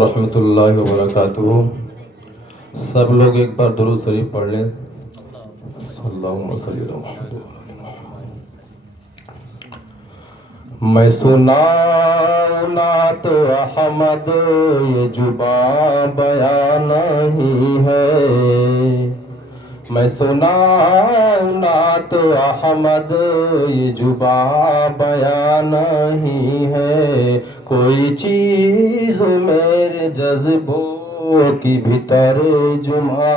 रहमतुल्लाहि व बरकातुहू। सब लोग एक बार दुरूद शरीफ पढ़ लें। अल्लाहुम्मा सल्ली अला मुहम्मद। मैं सुनाऊं नात अहमद, ये जुबां बयां नहीं है। मैं सुनाऊं नात अहमद, ये जुबां बयां नहीं है। कोई चीज़ मेरे जज्बों की भीतर जुमा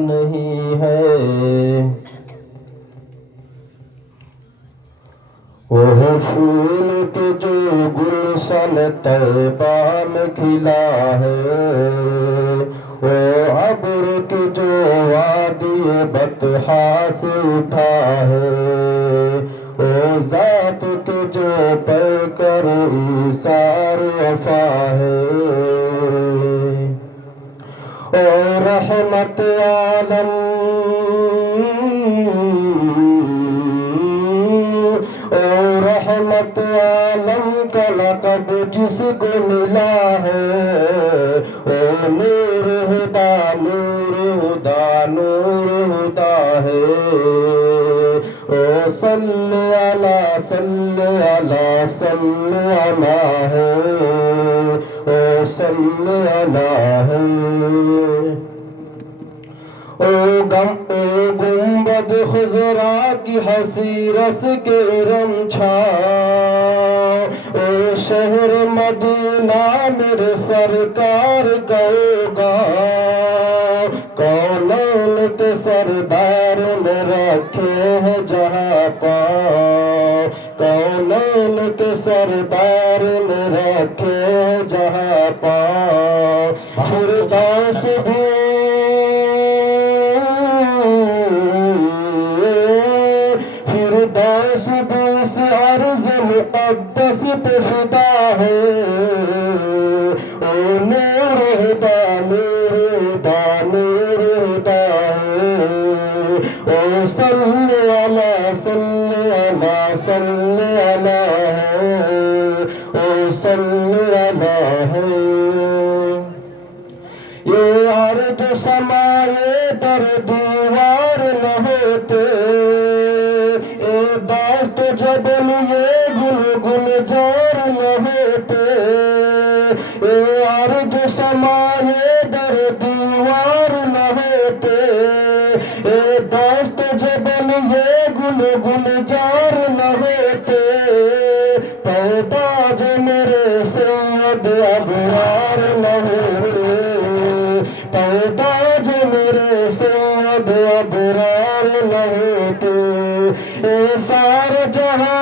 नहीं है। ओह फूल के जो गुलशन तैबा में खिला है, ओ अब्र के जो वादी बतहा से उठा है, ओ ज़ात के जो पैकर ईसार वफा है, ओ रहमत आलम, ओ रहमत आलम का लक़ब जिसको मिला है, ओ नूर हुदा नूर हुदा नूर हुदा है। ओ सल्ले अला सल्ले अला सल्ले अला है, ओ सल्ले अला है। ओ गुंबद खुजरा की हंसी रस के रमछा, ओ शहर मदीना मेरे सरकार गएगा। कौनैन के सरदार में रखे हैं जहाँ पाँव, कौनैन के सरदार में रखे हैं जहाँ पाँव। फिरदौस भी फिरदौस भी इस अर्ज़ मुक़द्दस पे फिदा है। ओ नूर हुदा नूर हुदा नूर हुदा है। ओ सल्ले अला सल्ले अला सल्ले अला है, ओ सल्ले अला है। ये अर्ज़ समाये दर दीवार न होते, ए दास्त जबल ये गुल गुलजार न होते। ए अर्ज़ समाये दर दीवार न होते, ए दास्त जबल ये गुल गुलजार न होते। पैदा जो मेरे सैयद अबरार न होते, पैदा जो मेरे सैयद अबरार न होते। ए सारे जहां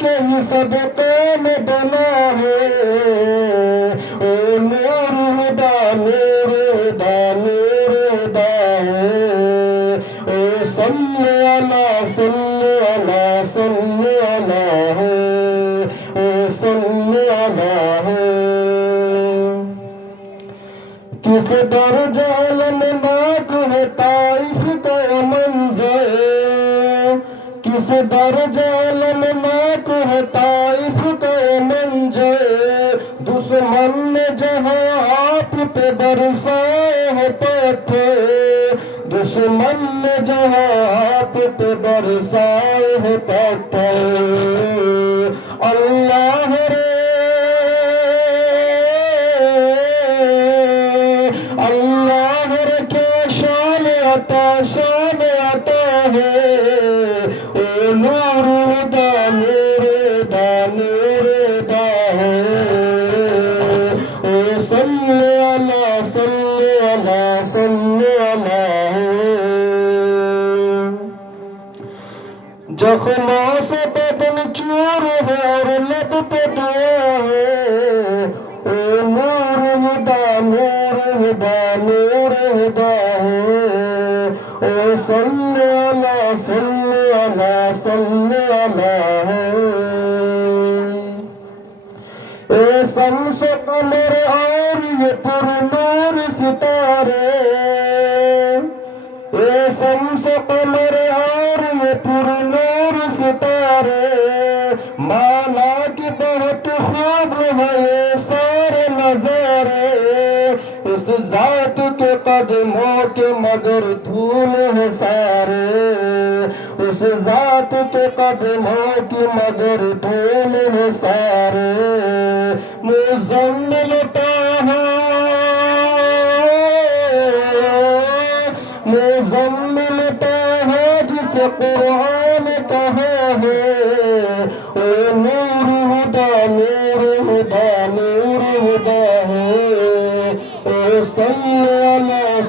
के ही सदक़े में बना है। ओ नूर हुदा नूर हुदा नूर हुदा है। ओ सल्ले अला सल्ले अला सल्ले अला है, ओ सल्ले अला है। किस दर्जा अलमनाक है ताइफ का मंज़र, किस दर्जा अलमनाक है ताइफ का मंज़र। दुश्मन ने जहाँ आप पे बरसाए हैं पत्थर, दुश्मन ने जहाँ आप पे बरसाए हैं पत्थर। अल्लाह रे अल्लाह रे क्या शान अता है। ओ नूर हुदा नूर हुदा नूर हुदा है। ओ सल्ले अला सल्ले अला सल्ले अला है। जख्मों से बदन चूर है और लब पे दुआ है। ओ नूर हुदा नूर हुदा नूर हुदा है। ओ सल्ले अला सल्ले अला सल्ले अला है। ए शम्स कमर और ये पुरनूर सितारे, ए शम्स कमर और ये पुरनूर ستارے مالا کی بہت خوب ہے یہ سارے نظارے اس ذات کے قدموں کے مگر دھول ہے سارے اس ذات کے قدموں کی مگر دھول ہے سارے مزمل طه مزمل طه جسے قرآن کہا ہے اے نور ہدا نور ہدا نور ہدا ہے اے صلی اللہ